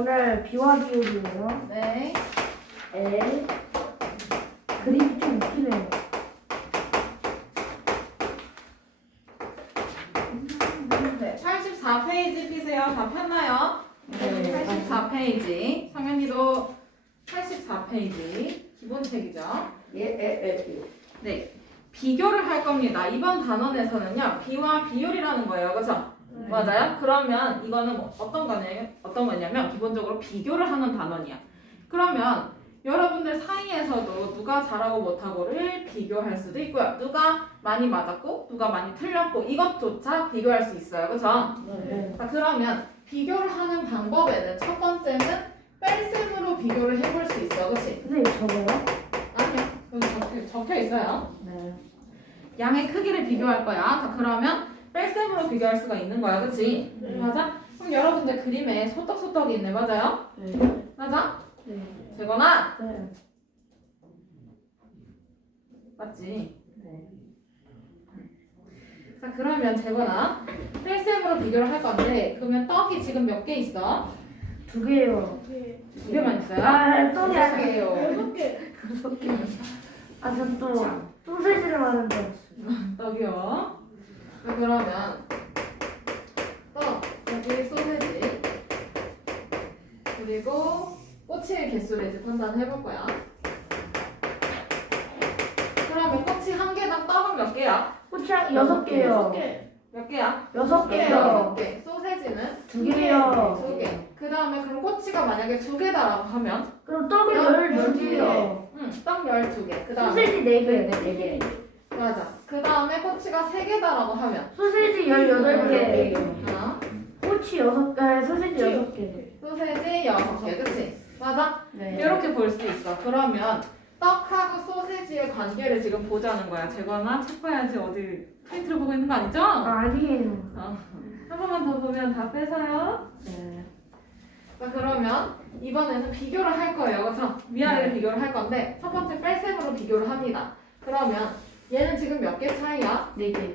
오늘 비와 기울이에요. 네. L. 그림이 좀 웃기네요. 네. 84페이지 피세요. 다 폈나요? 네. 84페이지. 성현이도 84페이지. 기본책이죠. 예. 네. 비교를 할 겁니다. 이번 단원에서는요. 비와 비율이라는 거예요. 그렇죠? 맞아요? 그러면 이거는 뭐 어떤 거냐면 기본적으로 비교를 하는 단원이야. 그러면 여러분들 사이에서도 누가 잘하고 못하고를 비교할 수도 있고요. 누가 많이 맞았고 누가 많이 틀렸고 이것조차 비교할 수 있어요. 그렇죠? 네. 자, 그러면 비교를 하는 방법에는 첫 번째는 뺄셈으로 비교를 해볼 수 있어. 그렇지? 선생님 저거요? 아니요. 여기 적혀 있어요. 네. 양의 크기를 비교할 거야. 자, 그러면 뺄셈으로 비교할 수가 있는 거야. 그치? 네. 맞아? 그럼 여러분들 그림에 소떡소떡이 있네. 맞아요? 네. 맞아? 네. 재건아! 네. 맞지? 네. 자, 그러면 재건아 뺄셈으로 비교를 할 건데 그러면 떡이 지금 몇 개 있어? 2개요. 2개만 있어요? 아, 떡이 여섯 아니에요. 개요. 6개. 아, 전 또 소세지를 말하는 줄 알았어요. 떡이요. 자, 그러면 떡, 여기 소세지 그리고 꼬치의 개수를 이제 판단해볼 거야. 그러면 꼬치 한 개당 떡은 몇 개야? 꼬치랑 6개요. 몇 개야? 6개요. 6개. 소세지는 2개요. 2개. 그 다음에 그럼 꼬치가 만약에 2개다라고 하면 그럼 떡이 12개요. 떡 12개. 그 다음에 소세지 4개. 4개. 맞아. 그 다음에 꼬치가 3개다라고 하면 소세지 18개. 하나, 꼬치 6개. 소세지 6개. 소세지 6개. 그치? 맞아? 네. 이렇게 볼 수 있어. 그러면 떡하고 소세지의 관계를 지금 보자는 거야. 재건아 책 봐야지 어디 프린트를 보고 있는 거 아니죠? 아니에요. 한 번만 더 보면 다 뺏어요. 네. 자, 그러면 이번에는 비교를 할 거예요. 그래서 위아래를 네. 비교를 할 건데 첫 번째 뺄셈으로 비교를 합니다. 그러면 얘는 지금 몇 개 차이야? 4개.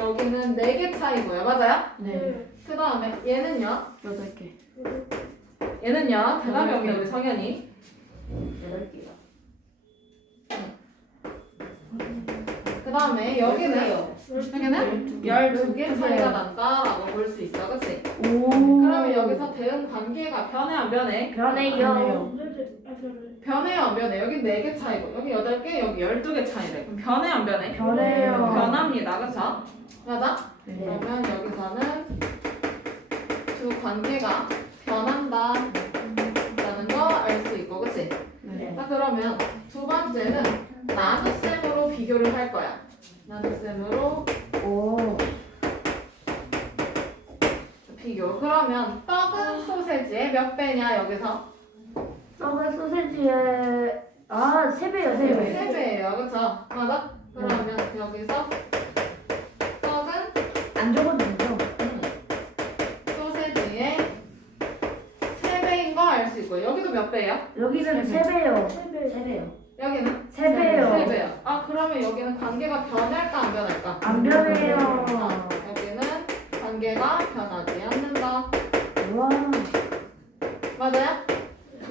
여기는 4개 차이고요. 맞아요? 네. 그 다음에 얘는요? 8개. 얘는요? 대답이 없네 우리 성현이. 8개요. 그 다음에 여기는 12개 차이가 난다라고 볼 수 있어. 그치? 오. 그러면 여기서 대응 관계가 변해 안 변해? 변해요. 변해요 안 변해? 여기 4개 차이고 여기 8개 여기 12개 차이래. 그럼 변해 안 변해? 변해요. 변합니다. 그쵸? 맞아? 네. 그러면 여기서는 두 관계가 변한다 라는 거 알 수 있고 그치? 네. 자, 그러면 두 번째는 나눗셈으로 비교를 할 거야. 나눗셈으로 오. 비교. 그러면 떡은 소세지의 몇 배냐 여기서? 떡은 소세지에 3배요, 3배. 3배예요. 그쵸? 맞아? 그러면 여기서 떡은 안 적어도 되죠? 소세지의 3배인 거 알 수 있고 여기도 몇 배예요? 여기는 3배요. 3배요. 여기는 3배요. 3배요. 아, 그러면 여기는 관계가 변할까 안 변할까? 안 변해요. 여기는 관계가 변하지 않는다. 와. 맞아요?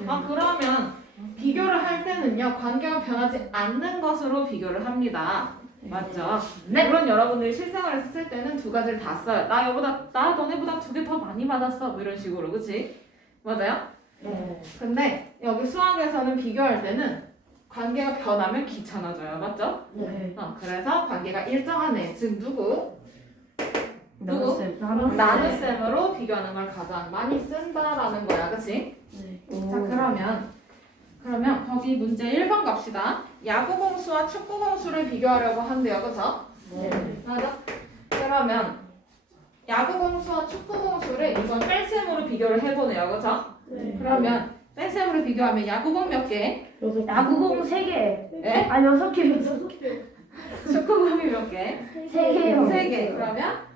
아, 그러면 비교를 할 때는요 관계가 변하지 않는 것으로 비교를 합니다. 맞죠? 네. 물론 여러분들이 실생활에서 쓸 때는 두 가지를 다 써요. 나 너네보다 2개 더 많이 받았어. 뭐 이런 식으로, 그치? 맞아요? 네. 근데 여기 수학에서는 비교할 때는 관계가 변하면 귀찮아져요. 맞죠? 네. 그래서 관계가 일정한 애, 즉 누구? 나눗셈. 나눗셈으로 비교하는 걸 가장 많이 쓴다라는 거야. 그치? 네. 자, 그러면 거기 문제 1번 갑시다. 야구공수와 축구공수를 비교하려고 한대요. 그쵸? 네. 맞아? 그러면 야구공수와 축구공수를 이번 뺄셈으로 비교를 해보네요. 그쵸? 네. 그러면 뺄셈으로 비교하면 야구공 몇 개? 야구공 3개. 예? 6개. 축구공이 몇 개? 3개요. 3개. 그러면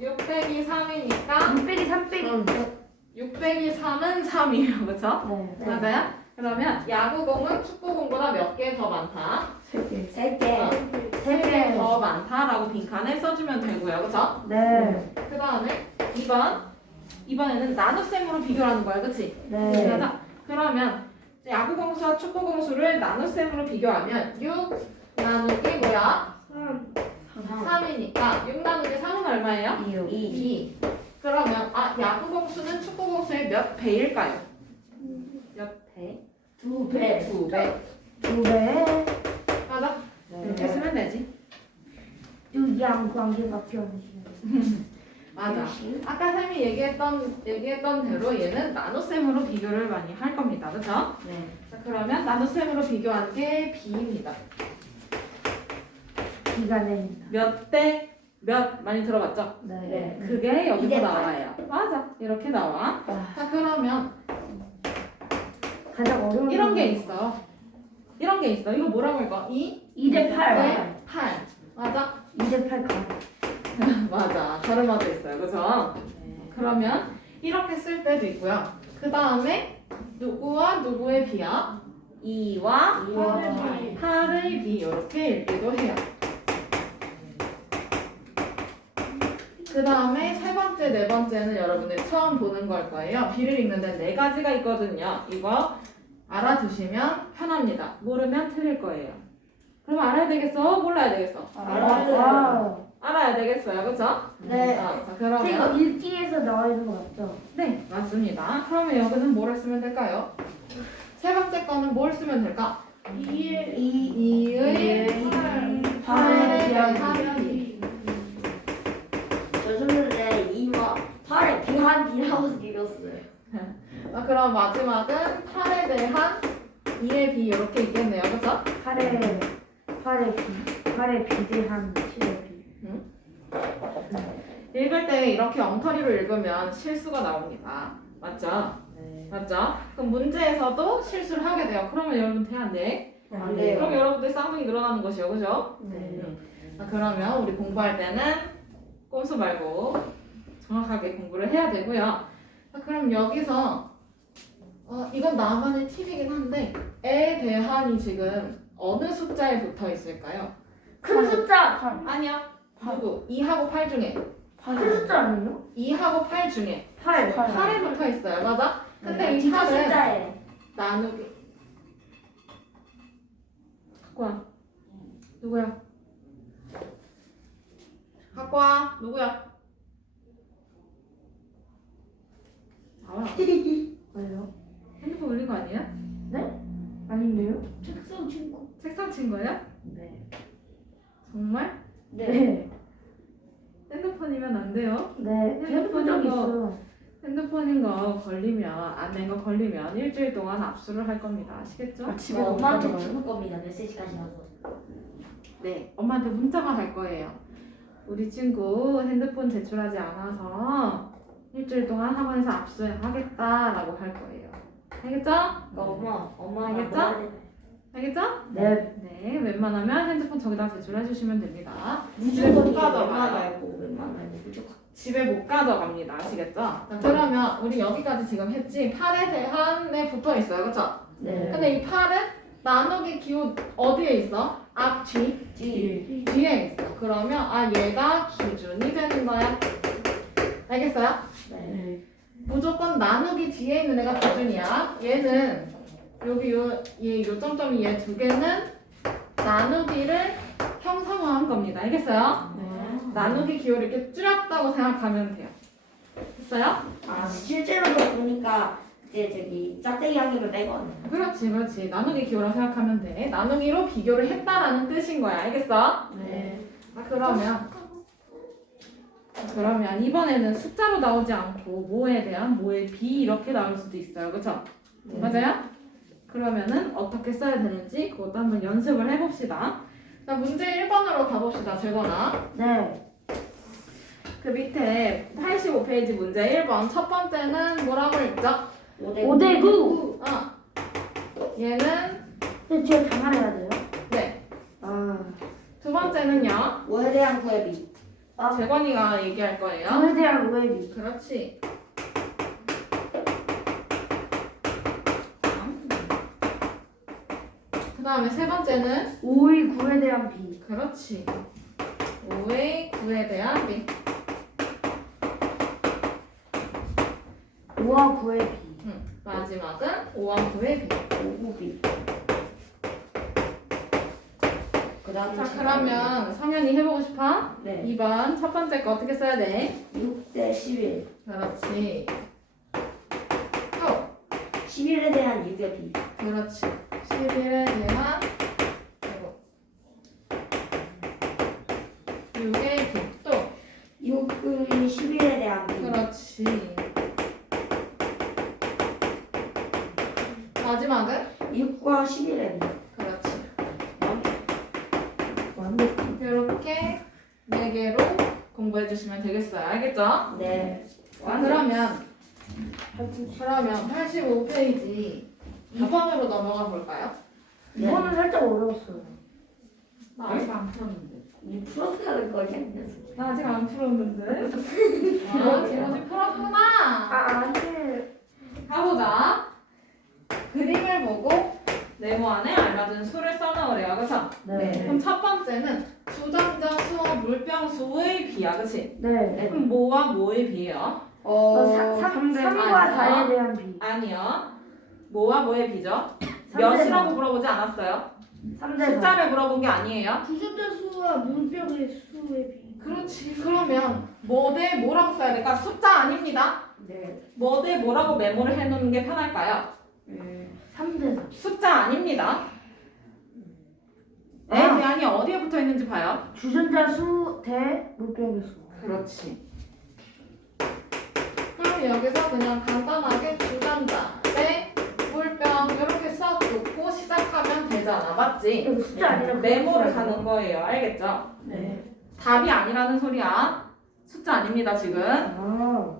6 빼기 3이니까 6 빼기 3 빼기 6 빼기 3은 3이에요. 그쵸? 네. 맞아요? 그러면 야구공은 축구공보다 몇 개 더 많다? 3개. 3개 더 많다라고 빈칸에 써주면 되고요. 그쵸? 네. 그 다음에 2번 이번에는 나눗셈으로 비교하는 거야, 그치? 네. 맞아. 그러면 이제 야구 공수와 축구 공수를 나눗셈으로 비교하면 6 나누기 뭐야? 3이니까 6 나누기 3은 얼마예요? 2. 그러면 야구 공수는 축구 공수의 몇 배일까요? 몇 배? 2배. 2배. 2배. 맞아. 이렇게 쓰면 되지. 유양 관계밖에 없네. 맞아. 아까 쌤이 얘기했던 대로 얘는 나눗셈으로 비교를 많이 할 겁니다. 그렇죠? 네. 자, 그러면 나눗셈으로 비교한 게 b입니다. B가 됩니다. 몇 대 몇 많이 들어봤죠? 네. 그게 여기서 이제 나와요. 맞아. 이렇게 나와. 아, 자, 그러면 가장 어려운 이런 게 있어. 이런 게 있어. 이거 뭐라고 할까? 2대 8. 8. 맞아? 2대 8 가. 맞아. 가르마도 있어요. 그죠? 그러면 이렇게 쓸 때도 있고요. 그 다음에 누구와 누구의 비야? 2와 8의 비 이렇게 읽기도 해요. 그 다음에 세 번째, 네 번째는 여러분들 처음 보는 걸 거예요. 비를 읽는데 네 가지가 있거든요. 이거 알아두시면 편합니다. 모르면 틀릴 거예요. 그럼 알아야 되겠어? 몰라야 되겠어? 알아야 되겠어요. 그쵸? 네. 자, 이거 그러면 읽기에서 나와 있는 거 맞죠? 네, 맞습니다. 그러면 여기는 뭐를 쓰면 될까요? 세 번째 거는 뭘 쓰면 될까? 2의 8에 대한 비. 저 수는데 2와 8에 비한 비라고 읽었어요. 그럼 마지막은 8에 대한 2의 비 이렇게 있겠네요. 그쵸? 8의 비대한 7의 비. 읽을 때 이렇게 엉터리로 읽으면 실수가 나옵니다. 맞죠? 네. 맞죠? 그럼 문제에서도 실수를 하게 돼요. 그러면 여러분 돼야 돼. 안 돼요. 그럼 여러분들 쌍둥이 늘어나는 것이요. 그죠? 네. 자, 그러면 우리 공부할 때는 꼼수 말고 정확하게 공부를 해야 되고요. 자, 그럼 여기서 이건 나만의 팁이긴 한데 에 대한이 지금 어느 숫자에 붙어 있을까요? 큰 숫자. 아니요. 누구? 2하고 8 중에. 큰 숫자 아니에요? 2하고 8 중에 8. 8에 붙어 있어요. 맞아? 근데 이 진짜 8은 숫자에 나누기. 갖고 와. 누구야? 갖고 와. 누구야? 나와. 왜요? 핸드폰 올린 거 아니야? 아닌데요? 책상 친구. 책상 친 거야? 네. 정말? 네. 핸드폰이면 안 돼요. 네. 해본 적 있어요. 핸드폰인 거 걸리면 안 낸 거 걸리면 일주일 동안 압수를 할 겁니다. 아시겠죠? 집에 엄마한테 죽을 겁니다. 메시지까지 와서. 네, 엄마한테 문자가 갈 거예요. 우리 친구 핸드폰 제출하지 않아서 일주일 동안 학원에서 압수하겠다라고 할 거예요. 알겠죠? 엄마 알겠죠? 알겠죠? 네. 네, 웬만하면 핸드폰 저기다 제출해 주시면 됩니다. 집에 무조건 못 웬만 가져가요. 말고 웬만 말고 무조건. 집에 못 가져갑니다. 아시겠죠? 자, 그러면 우리 여기까지 지금 했지? 8에 대한에 붙어 있어요. 그쵸? 네. 근데 이 8은 나누기 기호 어디에 있어? 앞, 뒤? 뒤에 있어. 그러면 얘가 기준이 되는 거야. 알겠어요? 네. 무조건 나누기 뒤에 있는 애가 기준이야. 얘는 여기 얘 요점점이 얘 두 개는 나누기를 형상화한 겁니다. 알겠어요? 나누기 기호를 이렇게 줄였다고 생각하면 돼요. 됐어요? 실제로 보니까 이제 저기 짝대기 한 개를 빼거든요. 그렇지. 나누기 기호라 생각하면 돼. 나누기로 비교를 했다라는 뜻인 거야. 알겠어? 네. 그러면 이번에는 숫자로 나오지 않고 뭐에 대한 뭐의 비 이렇게 나올 수도 있어요. 그쵸? 맞아요? 그러면은 어떻게 써야 되는지 그것도 한번 연습을 해봅시다. 자, 문제 1번으로 가봅시다. 재건아. 네. 그 밑에 85페이지 문제 1번 첫 번째는 뭐라고 읽죠? 5대 9. 얘는 근데 제가 다 말해야 돼요? 네. 아. 두 번째는요. 5에 대한 구애비. 재건이가 얘기할 거예요. 9에 대한 우회비. 그렇지. 그 다음에 세 번째는 5의 9에 대한 비. 그렇지. 5의 9에 대한 비. 5와 9의 비. 마지막은 5와 9의 비. 5비. 그 다음에 자, 그러면 성현이 해보고 싶어? 네. 2번 첫 번째 거 어떻게 써야 돼? 6대 11. 그렇지. 또 11에 대한 6의 비. 그렇지. 11에 대한 6의 비. 또 6의 11에 대한 비. 그렇지. 마지막은 6과 11의 비. 그렇지. 완벽히. 이렇게 4개로 공부해 주시면 되겠어요. 알겠죠? 네. 그러면 85페이지 2번으로 넘어가 볼까요? 네. 이거는 살짝 어려웠어요. 나 아직 안 풀었는데. 이 플러스 하는 거냐? 나 아직 안 풀었는데. 아, 제로지 풀었구나. 아니. 가보자. 그림을 보고 네모 안에 알맞은 수를 써넣으래요. 그쵸? 네. 그럼 첫 번째는 주전자 수와 물병수의 비야. 그치? 네. 그럼 뭐와 뭐의 비예요? 3과 4에 대한 비. 아니요. 뭐와 뭐의 비죠? 3대 몇이라고 물어보지 않았어요? 3대 4. 숫자를 물어본 게 아니에요? 주전자 수와 물병의 수의 비. 그렇지. 그러면 뭐 대 뭐라고 써야 될까? 숫자 아닙니다. 네. 뭐 대 뭐라고 메모를 해놓는 게 편할까요? 3대 4. 숫자 아닙니다. 에 아. 대안이 어디에 붙어 있는지 봐요. 주전자 수 대 물병의 수. 그렇지. 그럼 여기서 그냥 간단하게 주전자 대 물병 이렇게 써놓고 시작하면 되잖아. 맞지? 이거 숫자 아니라 메모를 하는 거예요. 알겠죠? 네. 답이 아니라는 소리야. 숫자 아닙니다, 지금. 아.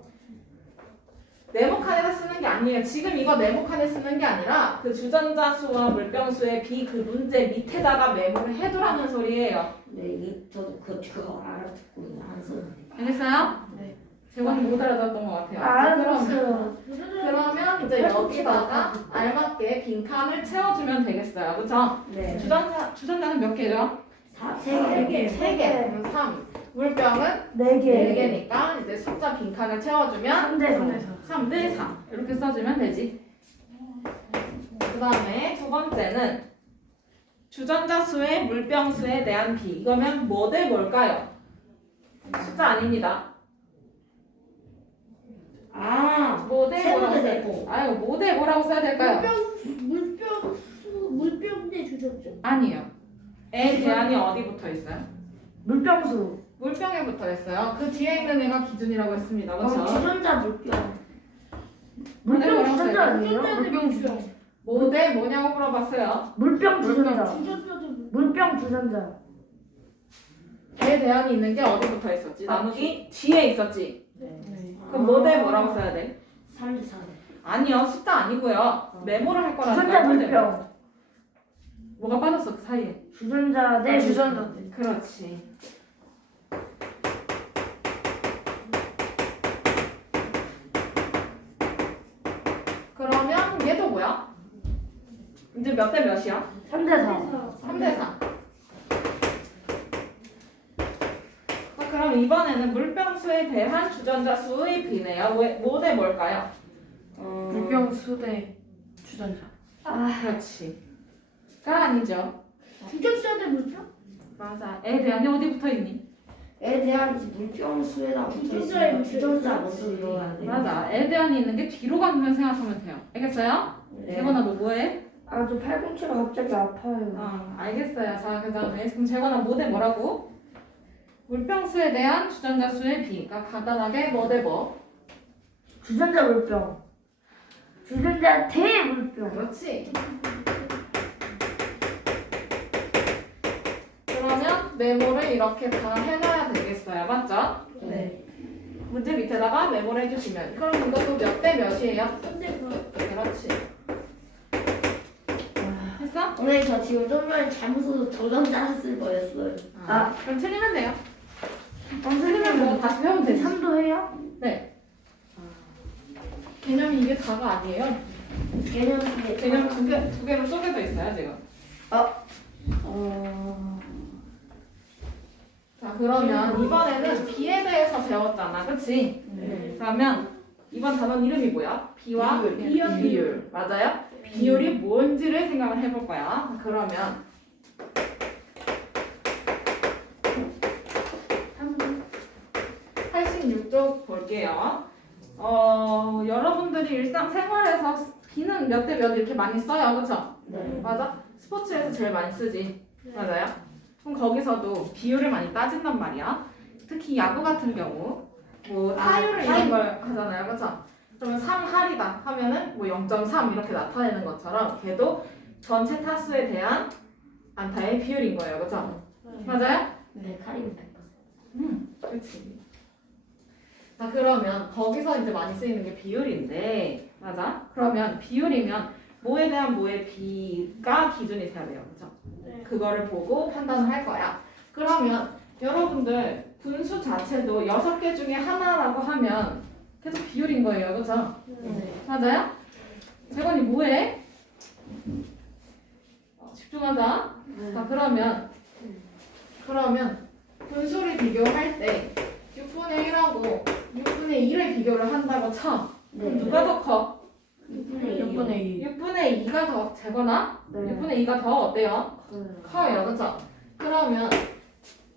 네모 칸에다 쓰는 게 아니에요. 지금 이거 네모 칸에 쓰는 게 아니라 그 주전자 수와 물병 수의 비 그 문제 밑에다가 메모를 해두라는 소리예요. 네, 이 저도 그거 알아듣고 안 썼는데. 알겠어요? 네. 제가 못 알아들었던 것 같아요. 알았어요. 그러면 이제 여기다가 알맞게 빈 칸을 채워주면 되겠어요. 그렇죠? 네. 주전자는 몇 개죠? 3개. 3개. 3. 물병은 4개. 4개니까 이제 숫자 빈 칸을 채워주면 3대 4. 3대 4 이렇게 써주면 되지. 그 다음에 두 번째는 주전자 수의 물병 수에 대한 비. 이거면 뭐 대 뭘까요? 숫자 아닙니다. 아, 뭐 대 뭐라고 써야 세모대 돼? 아유, 뭐 대 뭐라고 써야 될까요? 물병 대 주전자. 아니에요. 에 대안이 어디 붙어 있어요? 물병수. 물병에 붙어 있어요. 그 뒤에 있는 애가 기준이라고 했습니다. 그럼 그렇죠? 주전자 물병. 물병 네, 주전자 아니에요? 주전자 대 물병 물병. 뭐 대 뭐냐고 물어봤어요. 물병 주전자. 주전자 대 물병. 물병 주전자. 에 대안이 있는 게 어디 붙어 있었지? 나누기 뒤에 있었지. 네. 그럼 뭐 대 뭐라고 써야 돼? 3대 4. 아니요, 숫자 아니고요. 메모를 할 거라니까. 주전자 물병. 뭐가 빠졌어 그 사이에? 주전자 대 주전자 대. 그렇지. 그러면 얘도 뭐야? 이제 몇 대 몇이야? 3대 4. 3대 4. 그럼 이번에는 물병수에 대한 주전자 수의 비네요. 뭐 대 뭘까요? 물병 수대 주전자. 아. 그렇지. 가 아니죠. 주전자 대 물병? 맞아. 에 대안이 어디 붙어 있니? 에 대한 물병 수에다 붙어 주전자에 있으면 붙어 주전자 먼저 있어야지. 넣어야 돼. 맞아. 에 대안이 있는 게 뒤로 가면 생각하면 돼요. 알겠어요? 네. 재건아 너 뭐해? 아, 저 팔꿈치가 갑자기 아파요. 알겠어요. 자, 그 다음에 그럼 재건아 뭐 대 뭐라고? 물병수에 대한 주전자 수의 비. 그러니까 간단하게 뭐 대 뭐? 주전자 물병. 주전자 대 물병. 그렇지. 그러면 메모를 이렇게 다 해놔야 되겠어요. 맞죠? 네. 문제 밑에다가 메모를 해주시면. 그럼 이것도 몇 대 몇이에요? 3대 4. 그렇지. 했어? 오늘 저 지금 좀 전에 잘못해서 주전자 쓸 거였어요. 그럼 틀리면 돼요. 선생님, 틀리면 뭐 다시 배우면 되지. 3도 해요? 네. 개념이 이게 다가 아니에요. 개념인데. 개념 두 개로 쪼개져 있어요, 지금. 자, 그러면 이번에는 비에 대해서 배웠잖아. 그치? 네. 그러면 이번 단원 이름이 뭐야? 비와 비율. 비율. 맞아요? 비율이 뭔지를 생각을 해볼 거야. 그러면 86쪽 볼게요. 여러분들이 일상생활에서 비는 몇 대 몇 이렇게 많이 써요. 그쵸? 네. 맞아? 스포츠에서 제일 많이 쓰지. 맞아요? 그럼 거기서도 비율을 많이 따진단 말이야. 특히 야구 같은 경우 뭐 타율을 이런 걸 하잖아요. 그쵸? 그러면 3할이다 하면은 뭐 0.3 이렇게 나타내는 것처럼 걔도 전체 타수에 대한 안타의 비율인 거예요. 그쵸? 맞아요? 네, 카리는 100%. 그렇지. 자, 그러면 거기서 이제 많이 쓰이는 게 비율인데, 맞아? 그러면 비율이면 뭐에 대한 뭐의 비가 기준이 돼야 돼요. 그죠? 네. 그거를 보고 판단을 할 거야. 그러면 여러분들 분수 자체도 6개 중에 하나라고 하면 계속 비율인 거예요. 그죠? 네. 맞아요? 재건이 뭐해? 집중하자. 자, 그러면 분수를 비교할 때 6분의 1하고 6분의 1을 비교를 한다고 쳐. 그럼 네. 누가 더 커? 6분의 2. 6분의 2가 더 재거나 네. 6분의 2가 더 어때요? 커요. 그쵸? 그러면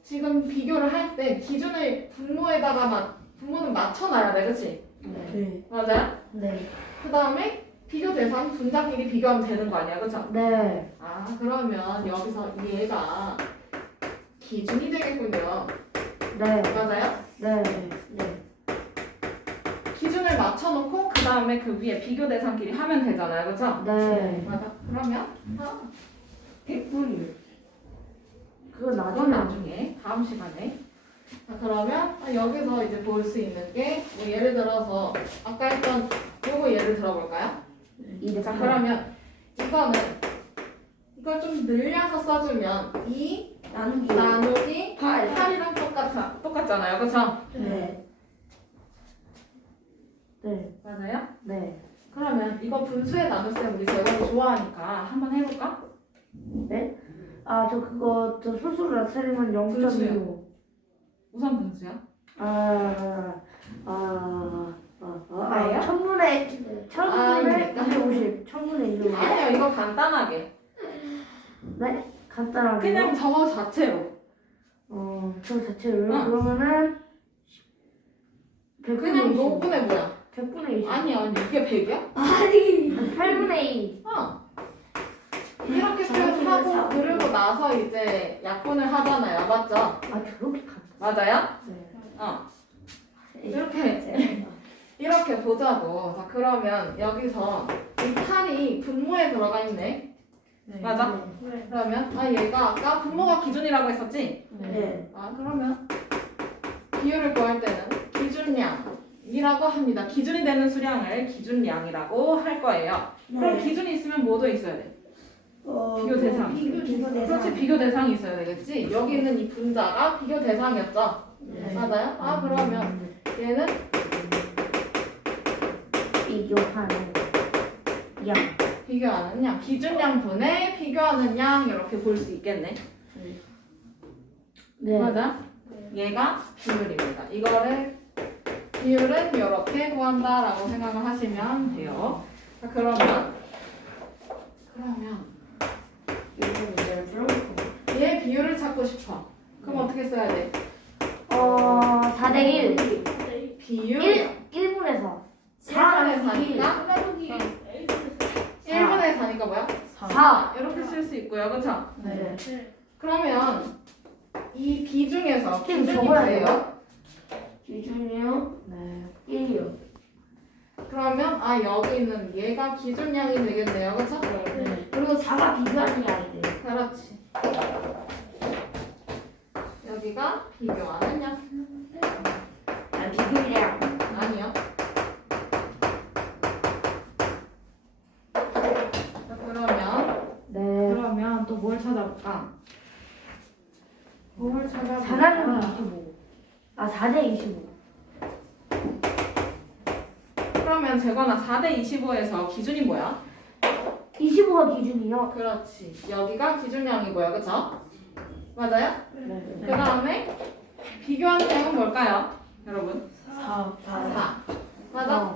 지금 비교를 할 때 기준을 분모는 맞춰놔야 돼. 그치? 네. 네. 맞아요? 네. 그 다음에 비교 대상 분자끼리 비교하면 되는 거 아니야. 그쵸? 네. 아, 그러면 여기서 얘가 기준이 되겠군요. 네. 맞아요? 네. 네. 기준을 맞춰놓고 그 다음에 그 위에 비교 대상끼리 하면 되잖아요. 그쵸? 네. 맞아. 그러면 100분율. 그거 그건 나중에 나중에 다음 시간에. 자, 그러면 여기서 이제 볼 수 있는 게 뭐 예를 들어서 아까 했던 요거 예를 들어볼까요? 자, 그러면 이걸 좀 늘려서 써주면 2 나누기. 나누기 8. 8이랑 똑같잖아요. 그쵸? 네. 네. 맞아요? 네. 그러면 이거 분수에 나눗셈 우리 재건이 좋아하니까 한번 해볼까? 네? 아, 저 소수를 나타내면 0.25. 우선 분수야? 뭐예요? 1000분의 아닙니까? 250. 1000분의 250. 아니요, 이거 간단하게. 네? 간단하게. 그냥 저거 자체로. 저 자체로요? 어. 그러면은 100분의 그냥 20. 5분의 뭐야? 100분의 20. 아니, 이게 100이야? 아니. 8분의 2. 이렇게 표현하고 그리고 나서 이제 약분을 하잖아요. 맞죠? 아, 저렇게 간다. 맞아요? 네. 이렇게. 이렇게 보자고. 자, 그러면 여기서 이 8이 분모에 들어가 있네. 맞아? 네. 그러면 얘가 아까 분모가 기준이라고 했었지? 네. 그러면 비율을 구할 때는 기준량이라고 합니다. 기준이 되는 수량을 기준량이라고 할 거예요. 그럼 기준이 있으면 뭐도 있어야 돼? 비교 대상. 비교 대상. 그렇지, 비교 대상이 있어야 되겠지? 여기 있는 이 분자가 비교 대상이었죠? 네. 맞아요? 그러면 얘는 비교하는 양. 비교하는 양, 기준량 분의 비교하는 양 이렇게 볼 수 있겠네. 네. 맞아? 얘가 비율입니다. 비율은 이렇게 구한다라고 생각을 하시면 돼요. 자, 그러면 이거는 내가 들어볼 거. 얘 비율을 찾고 싶어. 그럼 어떻게 써야 돼? 4대 1. 비율 1분의 4. 4분의 4니까 나누기 1분의 4니까 뭐야? 4 이렇게 쓸 수 있고요. 그쵸? 네. 그러면 이 비중에서 지금 기준이 적어야 뭐예요? 돼요? 기준이요? 네. 1이요. 그러면 여기 있는 얘가 기준량이 되겠네요. 그쵸? 네. 그리고 4가 비교하는 양이에요. 그렇지. 여기가 비교하는 양. 비교량. 아니요. 자, 네. 그러면 또 뭘 찾아볼까? 뭘 4 나누기 찾아볼까? 25. 4대 25. 그러면 재건아 4대 25에서 기준이 뭐야? 25가 기준이요? 그렇지. 여기가 기준량이고요. 그쵸? 맞아요? 네. 그 다음에 비교하는 양은 뭘까요? 여러분? 4. 4. 맞아?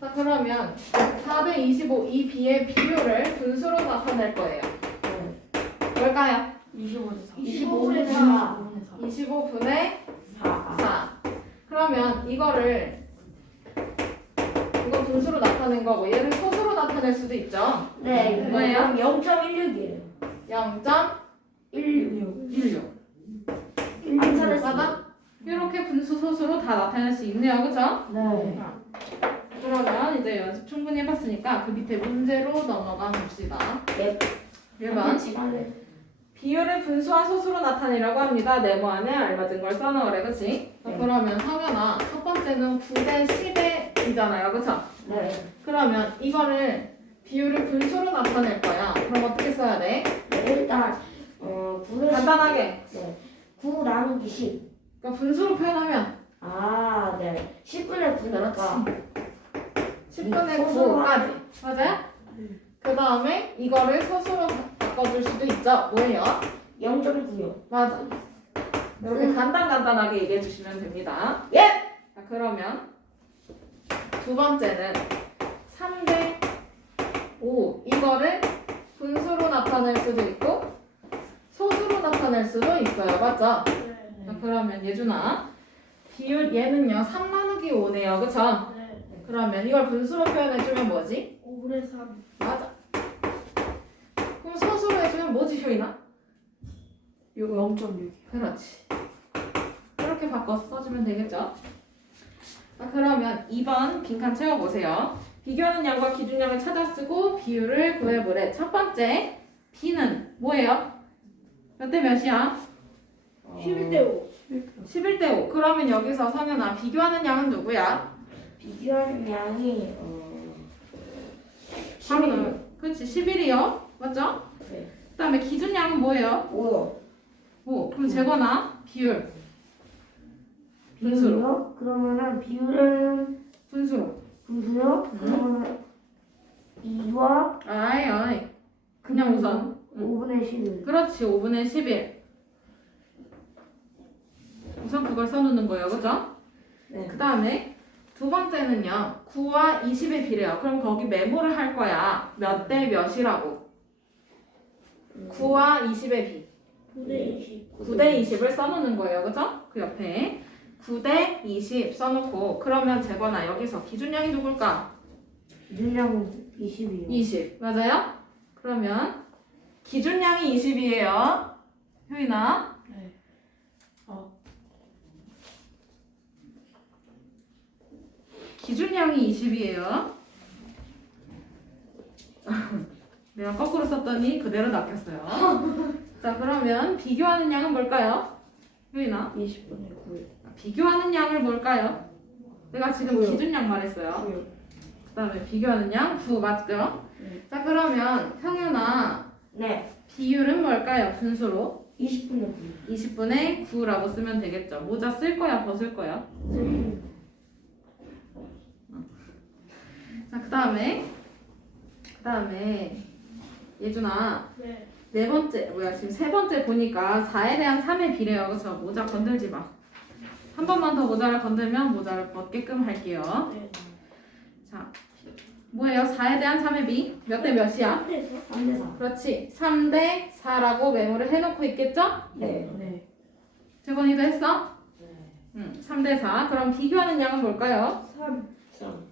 자, 그러면 4대 25 이 B의 비율을 분수로 나타낼 거예요. 뭘까요? 25분의 4. 25분의 4. 4. 그러면 이거를 이거 분수로 나타낸 거고 얘를 소수로 나타낼 수도 있죠. 네, 뭐예요? 그럼 0.16이에요. 0.16. 안 찾았어. 맞아? 이렇게 분수 소수로 다 나타낼 수 있네요. 그죠? 네. 그러면 이제 연습 충분히 해봤으니까 그 밑에 문제로 넘어가 봅시다. 네. 1번. 비율을 분수와 소수로 나타내려고 합니다. 네모 안에 알맞은 걸 써놓으래. 그치? 네. 그러면 성현아, 첫 번째는 9대 10의 이잖아요. 그쵸? 네. 그러면 이거를 비율을 분수로 나타낼 거야. 그럼 어떻게 써야 돼? 네, 일단 9는 간단하게. 9 나누기 10. 그러니까 분수로 표현하면 아, 네. 10분의 9니까 10분의 소수로 9까지. 맞아요? 그 다음에 이거를 소수로 바꿔줄 수도 있죠. 뭐예요? 0.9요. 맞아. 이렇게 간단하게 얘기해 주시면 됩니다. 예! 자, 그러면 두 번째는 3대 5 이거를 분수로 나타낼 수도 있고 소수로 나타낼 수도 있어요. 맞죠? 자, 그러면 예준아 비율 얘는요 3 나누기 5네요. 그쵸? 그러면 이걸 분수로 표현해주면 뭐지? 5분의 3. 맞아. 그럼 소수로 해주면 뭐지 효인아? 이거 0.6. 그렇지. 이렇게 바꿔서 써주면 되겠죠? 자, 그러면 2번 빈칸 채워보세요. 비교하는 양과 기준량을 찾아 쓰고 비율을 구해보래. 첫 번째 B는 뭐예요? 몇 대 몇이야? 11대 5. 11대 5. 그러면 여기서 성현아 비교하는 양은 누구야? 비교하는 양이 바로 11. 넣어요. 그렇지 11이요. 맞죠? 네. 그 다음에 기준량은 뭐예요? 5요. 5. 그럼 재거나 비율. 분수로. 비율이요? 그러면은 비율은 분수로. 분수요? 그러면은 2와 아이. 그냥 우선. 5분의 11. 그렇지 5분의 11. 우선 그걸 써놓는 거예요. 그죠? 네. 그 다음에 두 번째는요. 9와 20의 비례요. 그럼 거기 메모를 할 거야. 몇 대 몇이라고. 9와 20의 비. 9대 20. 9대 20을 써놓는 거예요. 그죠? 그 옆에 9대 20 써놓고 그러면 재거나 여기서 기준량이 누굴까? 기준량은 20이요. 20. 맞아요? 그러면 기준량이 20이에요. 효인아. 네. 기준량이 20이에요. 내가 거꾸로 썼더니 그대로 낚였어요. 자, 그러면 비교하는 양은 뭘까요? 효인아. 20분의 9요. 비교하는 양을 뭘까요? 내가 지금 구요. 기준량 말했어요. 9요. 그 다음에 비교하는 양 9 맞죠? 네. 자, 그러면 형윤아 네. 비율은 뭘까요? 분수로 20분의 9. 20분의 9라고 쓰면 되겠죠. 모자 쓸 거야 벗을 거야? 자, 그 다음에 예준아 네. 네 번째 지금 세 번째 보니까 4에 대한 3의 비례요. 그쵸? 모자 건들지 마. 한 번만 더 모자를 건들면 모자를 벗게끔 할게요. 네. 자, 뭐예요? 4에 대한 3의 비? 몇 대 몇이야? 3대 4. 그렇지. 3대 4라고 메모를 해놓고 있겠죠? 네. 네. 재건이도 했어? 응, 3대 4. 그럼 비교하는 양은 뭘까요? 3. 3.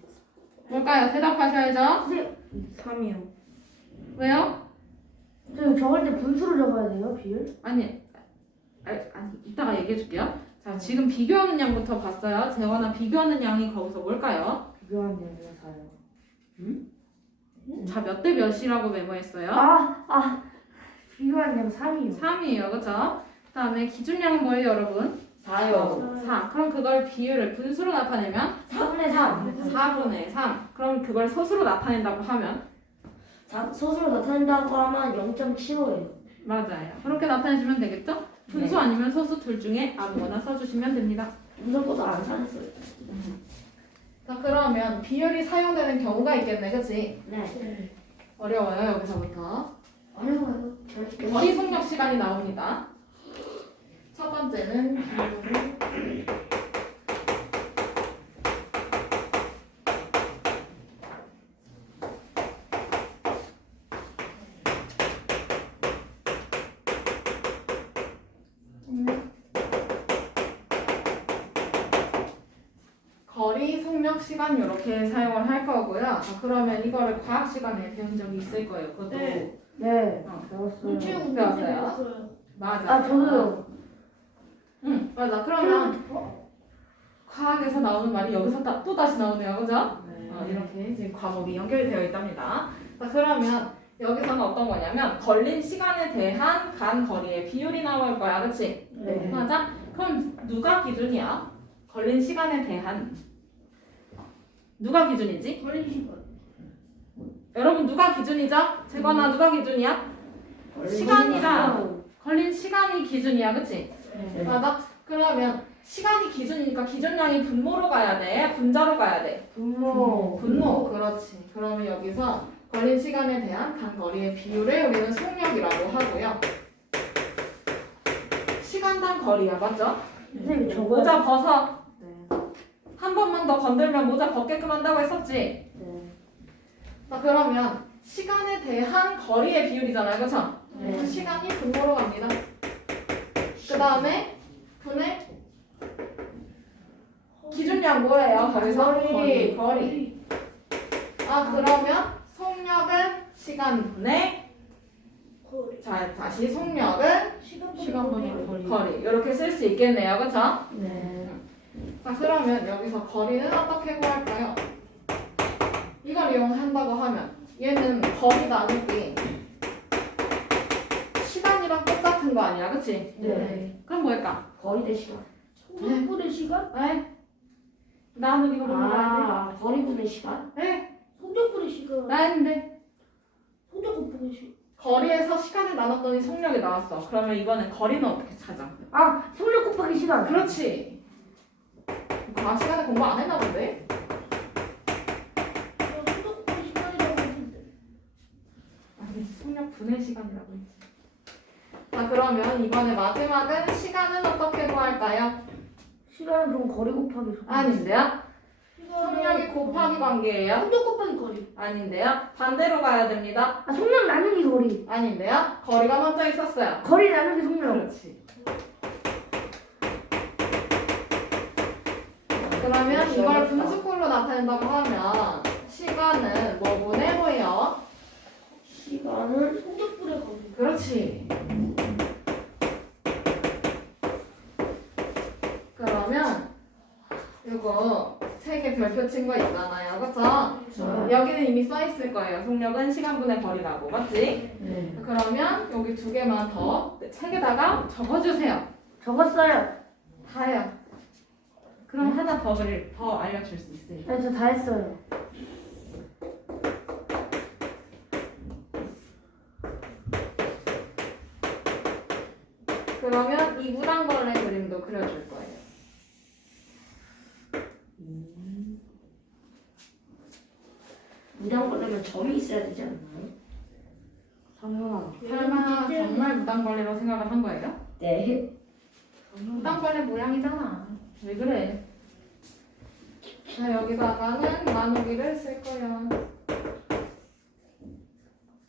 뭘까요? 대답하셔야죠. 3이요. 왜요? 저 적을 때 분수로 적어야 돼요, 비율? 아니, 이따가 얘기해 줄게요. 자, 지금 비교하는 양부터 봤어요. 재건아, 비교하는 양이 거기서 뭘까요? 비교하는 양이요, 4요. 자, 몇 대 몇이라고 메모했어요? 비교하는 양 3이요. 3이에요. 그죠? 그 다음에 기준량은 뭐예요, 여러분? 4요. 4. 그럼 그걸 비율을 분수로 나타내면 4분의 3. 4분의 3. 그럼 그걸 소수로 나타낸다고 하면? 소수로 나타낸다고 하면 0.75예요. 맞아요. 그렇게 나타내주면 되겠죠? 분수 네. 아니면 소수 둘 중에 아무거나 써주시면 됩니다. 무조건 안 찾았어요. 자, 그러면 비율이 사용되는 경우가 있겠네. 그치? 네. 어려워요, 여기서부터. 어려워요. 머리 속력 시간이 나옵니다. 첫 번째는 비율을 숙력 시간 이렇게 사용을 할 거고요. 자, 그러면 이거를 과학 시간에 배운 적이 있을 거예요. 그것도 네. 네. 어. 배웠어요. 배웠어요? 맞아. 아 저도요. 응, 맞아. 그러면 과학에서 나오는 말이 여기서 또 다시 나오네요, 그죠? 이렇게 지금 과목이 연결되어 있답니다. 자, 그러면 여기서는 어떤 거냐면 걸린 시간에 대한 간 거리의 비율이 나올 거야, 그렇지? 네. 맞아? 그럼 누가 기준이야? 걸린 시간에 대한 누가 기준이지? 걸린 시간. 여러분 누가 기준이죠? 재건아 누가 기준이야? 시간이랑 걸린 시간이 기준이야, 그치? 네. 맞아? 그러면 시간이 기준이니까 기준량이 분모로 가야 돼? 분자로 가야 돼? 분모. 분모, 그렇지. 그러면 여기서 걸린 시간에 대한 간 거리의 비율을 우리는 속력이라고 하고요. 시간당 거리야, 맞죠? 선생님 저거. 모자 벗어. 네. 한 번만 더 건들면 모자 벗게끔 한다고 했었지? 네. 자, 그러면 시간에 대한 거리의 비율이잖아요, 그쵸? 네. 그래서 시간이 분모로 갑니다. 그 다음에 분의 기준량 뭐예요? 거기서 거리. 아, 그러면 속력은 시간 분의 자, 다시 속력은 시간분의 거리. 이렇게 쓸 수 있겠네요, 그쵸? 네. 자, 그러면 여기서 거리는 어떻게 구할까요? 이걸 이용한다고 하면 얘는 거리 나누기 시간이랑 똑같은 거 아니야, 그치? 네. 그럼 뭘까? 거리 대 시간. 속력분의 시간? 에? 나누기가 뭐야? 거리 분의 시간. 에? 속력분의 시간. 나는데 속력 곱하기 시간. 거리에서 시간을 나눴더니 속력이 나왔어. 그러면 이번엔 거리는 어떻게 찾아? 아 속력 곱하기 시간. 그렇지. 과학 시간에 공부 안 했나 본데? 속력 곱하기 시간이라고 했는데. 아니, 속력 분의 시간이라고 했지. 자, 그러면 이번에 마지막은 시간은 어떻게 구할까요? 시간은 그럼 거리 곱하기 속력. 아닌데요? 속력이 곱하기 관계예요? 속력 곱하기 거리. 아닌데요? 반대로 가야 됩니다. 아 속력 나누기 거리. 아닌데요? 거리가 먼저 있었어요. 거리 나누기 속력. 그렇지. 그러면 이걸 분수꼴로 나타낸다고 하면 시간은 뭐분의 뭐예요? 시간은 속력분의 거리. 그렇지. 그러면 이거 세 개 별표 친 거 있잖아요, 그쵸? 여기는 이미 써 있을 거예요. 속력은 시간분의 거리라고, 맞지? 네. 그러면 여기 두 개만 더 책에다가 적어주세요. 적었어요. 다요. 그럼 하나 더 알려줄 수 있어요. 네, 저 다 했어요. 그러면 이 무당벌레 그림도 그려줄 거예요. 무당 걸리면 점이 있어야 되지 않나요? 상현아. 설마 정말 무당벌레로 생각을 한 거예요? 네. 무당벌레 모양이잖아. 왜 그래? 자, 여기다가는 나누기를 쓸 거야.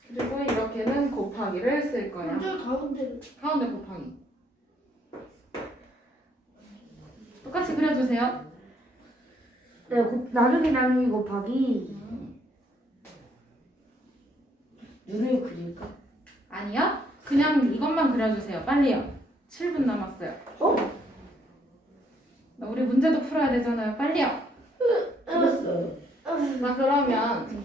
그리고 이렇게는 곱하기를 쓸 거야. 먼저 가운데. 가운데 곱하기. 똑같이 그려주세요. 네, 나누기 곱하기. 눈을 그릴까? 아니요? 그냥 이것만 그려주세요. 빨리요. 7분 남았어요. 우리 문제도 풀어야 되잖아요. 빨리요. 알았어요. 자, 그러면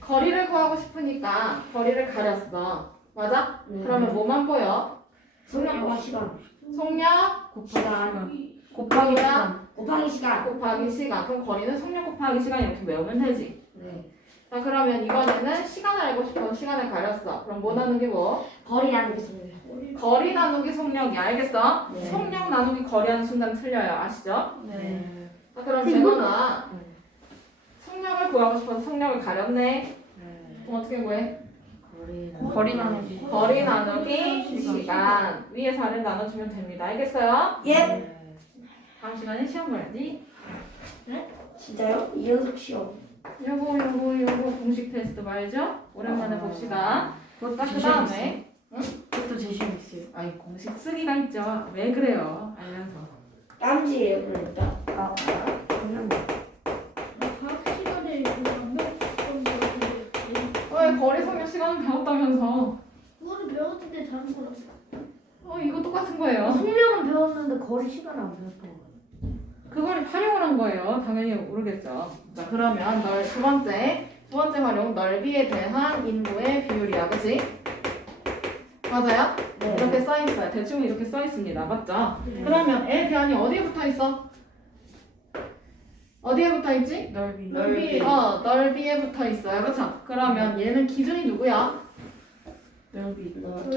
거리를 구하고 싶으니까 거리를 가렸어. 맞아? 네. 그러면 뭐만 보여? 속력과 시간. 속력 곱하기 곱하기 시간 곱하기 시간. 곱하기 시간. 그럼 거리는 속력 곱하기 시간 이렇게 외우면 되지. 네. 자, 그러면 이번에는 시간을 알고 싶어서 시간을 가렸어. 그럼 뭐 나누기 뭐? 거리 나누겠습니다. 거리 나누기 속력이 알겠어? 네. 속력 나누기 거리하는 순간 틀려요. 아시죠? 네. 자, 그럼 근데 이거- 재건아 속력을 구하고 싶어서 속력을 가렸네. 그럼 어떻게 구해? 거리 나누기. 거리 나누기 시간. 위에서 아래 나눠주면 됩니다. 알겠어요? 예. 다음 시간에 시험 봐야지. 진짜요? 이연속 시험. 요거 공식 테스트 말죠? 오랜만에 봅시다. 그 다음에 그것도 제 시험 있어요. 아이 공식 쓰기가 있죠. 왜 그래요? 알면서. 깜지예요, 그러니까. 아, 그냥 거리 성형 시간은 배웠다면서. 그거를 배웠는데 다른 거라고. 이거 똑같은 거예요. 속력은 배웠는데 거리 시간 안 배웠던 거. 그걸 활용을 한 거예요. 당연히 모르겠죠. 자, 그러면 두 번째 활용, 넓이에 대한 인구의 비율이야, 그치? 맞아요? 네. 이렇게 써 있어요. 대충 이렇게 써 있습니다. 맞죠? 그러면 에 대한이 어디에 붙어 있어? 어디에 붙어 있지? 넓이. 넓이에 붙어 있어요. 그렇죠? 그러면 얘는 기준이 누구야? 넓이.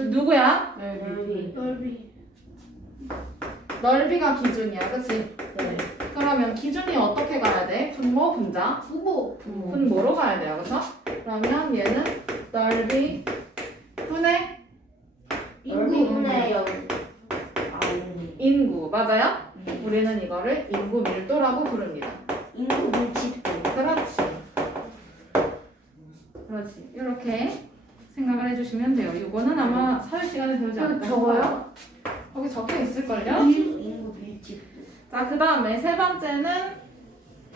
누구야? 넓이. 넓이. 넓이가 기준이야, 그치? 네. 그러면 기준이 어떻게 가야 돼? 분모, 분자? 부모. 분모로 가야 돼요, 그렇죠? 그러면 얘는 넓이 분의 넓이분의 영. 인구, 맞아요? 우리는 이거를 인구 밀도라고 부릅니다. 인구 밀집도. 그렇지. 이렇게 생각을 해주시면 돼요. 이거는 아마 사회 시간에 배우지 않을까 저거요? 거기 적혀 있을걸요? 인구 밀집도. 자, 그 다음에 세 번째는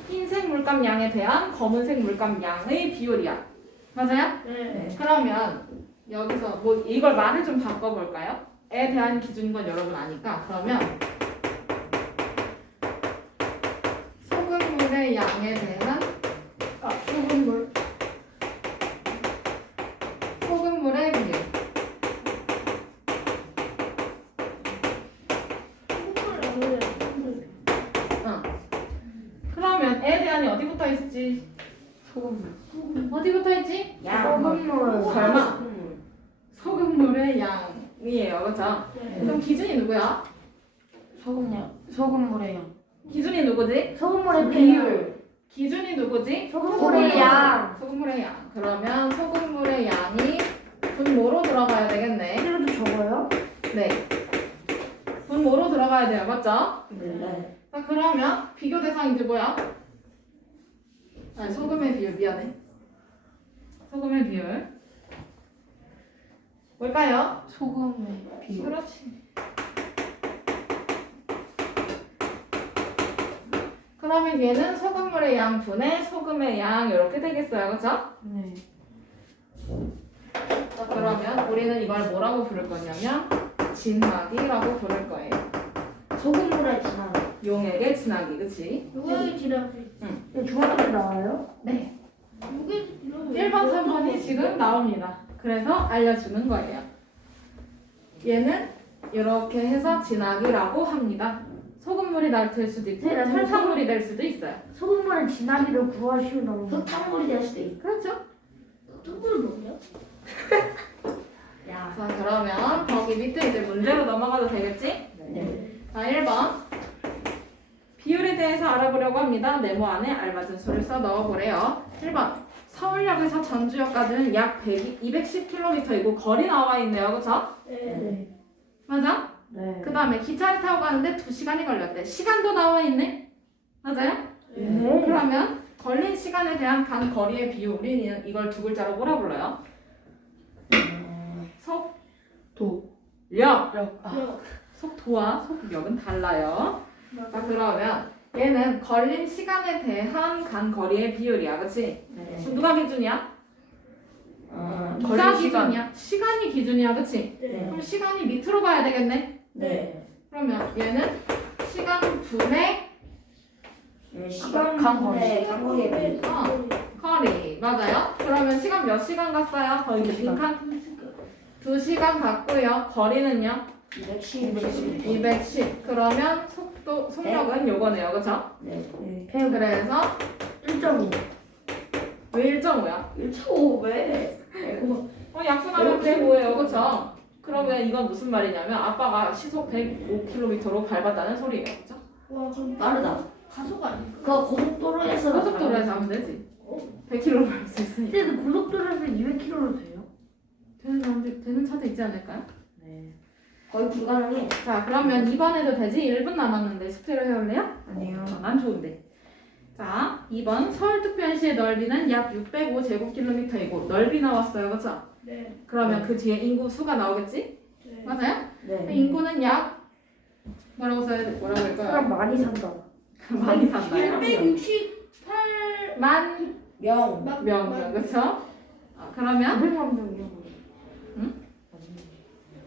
흰색 물감 양에 대한 검은색 물감 양의 비율이야. 맞아요? 네. 그러면 여기서 뭐 이걸 말을 좀 바꿔볼까요? 에 대한 기준인 건 여러분 아니까. 그러면 소금물의 양에 대한 소금물의 비율. 그러면 에 대한이 어디 붙어 있지? 소금물. 어디 붙어 있지? 소금물. 설마 소금물의 양이에요, 그렇죠? 그럼 기준이 누구야? 소금물의 양. 기준이 누구지? 소금물의 비율. 기준이 누구지? 소금물의 양. 소금물의 양. 그러면 소금물의 양이 분모로 들어가야 되겠네. 이것도 적어요? 네. 분모로 들어가야 돼요, 맞죠? 네. 자, 그러면 비교 대상이 이제 뭐야? 아니, 소금의 비율, 미안해. 소금의 비율. 뭘까요? 소금의 비율. 그렇지. 그러면 얘는 소금물의 양 분의 소금의 양 이렇게 되겠어요, 그렇죠? 네. 자, 그러면 우리는 이걸 뭐라고 부를 거냐면 진하기라고 부를 거예요. 소금물에 진한. 용액의 진하기, 그치? 요거의 지나기. 응. 중학교 때 나와요? 네. 요게 1번, 3번이 지금 나옵니다. 그래서 알려주는 거예요. 얘는 이렇게 해서 진하기라고 합니다. 소금물이 될 수도 있고 네, 설탕물이 될 수도 있어요. 소금물의 진하기를 구하시오. 흙탕물이 될 수도 있고. 그렇죠? 소금물 뭐냐? 야. 자, 그러면 거기 밑에 이제 문제로 넘어가도 되겠지? 네. 자, 1번. 비율에 대해서 알아보려고 합니다. 네모 안에 알맞은 수를 써 넣어보래요. 1번. 서울역에서 전주역까지는 약 210km이고 거리 나와 있네요. 그쵸? 네. 맞아? 네. 그 다음에 기차를 타고 가는데 2시간이 걸렸대. 시간도 나와 있네? 맞아요? 네. 그러면 걸린 시간에 대한 간 거리의 비율이 이걸 두 글자로 뭐라 불러요? 속력. 력. 속도와 속력은 달라요. 자, 그러면 얘는 걸린 시간에 대한 간 거리의 비율이야, 그렇지? 네. 그럼 누가 기준이야? 누가 걸린 시간. 기준이야? 시간이 기준이야, 그렇지? 네. 그럼 시간이 밑으로 가야 되겠네. 네. 그러면 얘는 시간 분의 시간 강거리. 강거리에 비해. 거리 맞아요? 그러면 시간 몇 시간 갔어요? 거의 2시간? 2시간 갔고요. 거리는요? 210. 그러면 속력은 요거네요, 그렇죠? 네. 그래서 1.5. 왜 1.5야? 1.5 왜? 약분하면 105예요, 그렇죠? 그러면 이건 무슨 말이냐면 아빠가 시속 105km로 밟았다는 소리예요, 그렇죠? 와, 그럼 빠르다. 가속 아닌가? 그거 고속도로에서 고속도로에서 하면 되지. 100km로 밟을 수 있으니까. 그때도 고속도로에서 200km로 돼요? 되는 차도 있지 않을까요? 네. 거의 불가능해. 자, 그러면 2번 해도 되지? 1분 남았는데 숙제로 해올래요? 아니요. 난 좋은데. 자, 2번 서울특별시의 넓이는 약 605제곱킬로미터이고 넓이 나왔어요, 그렇죠? 네. 그러면 그 뒤에 인구 수가 나오겠지? 네. 맞아요? 네. 인구는 약 뭐라고 써야 돼? 뭐라고 할까요? 사람 많이 산다. 많이 산다요. 168 만 명. 명, 그렇죠? 그러면 900만 명이요.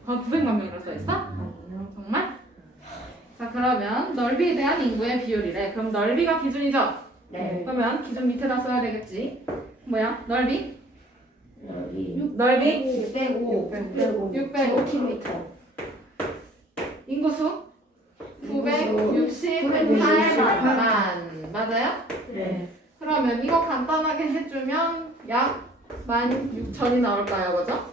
900만 명이라고 써있어? 아니요. 정말? 자 그러면 넓이에 대한 인구의 비율이래. 그럼 넓이가 기준이죠? 네. 그러면 기준 밑에다 써야 되겠지. 뭐야? 넓이? 여기 넓이? 605. 605km. 인구수? 968만. 968만. 맞아요? 네. 그러면 이거 간단하게 해주면 약 16,000이 나올까요? 그죠?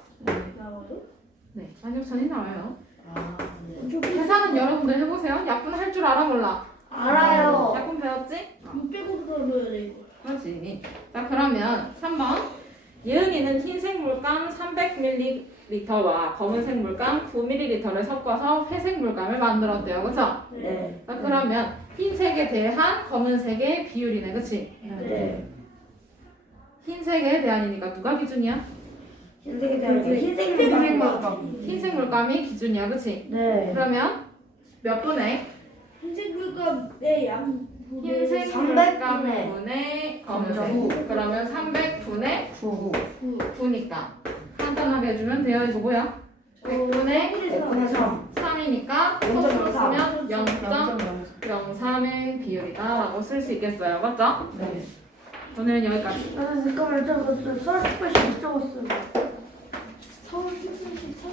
네, 16,000이 나와요. 아, 네. 계산은 여러분들 해보세요. 약분 할 줄 알아 몰라? 알아요. 약분 배웠지? 600으로 넣어야 돼. 그렇지. 자 그러면 3번. 예은이는 흰색 물감 300ml와 검은색 물감 9ml를 섞어서 회색 물감을 만들었대요. 그쵸? 네. 자 그러면 흰색에 대한 검은색의 비율이네. 그치? 네. 흰색에 대한이니까 누가 기준이야? 흰색에 대한 흰색 물감. 흰색 물감이 기준이야. 그치? 네. 그러면 몇 분의? 흰색 물감의 양. 흰색 300 물감 분의 분의 검은색. 그러면 300분의 9. 9니까 간단하게 해주면 돼요. 이거 뭐야? 100분의 100분의 3. 3이니까 0.03. 쓰면 0.03의 비율이다 라고 쓸 수 있겠어요. 맞죠? 네. 오늘은 여기까지. 아, 잠깐만, 저 수학 스페셜 못 적었어요. 서울 134.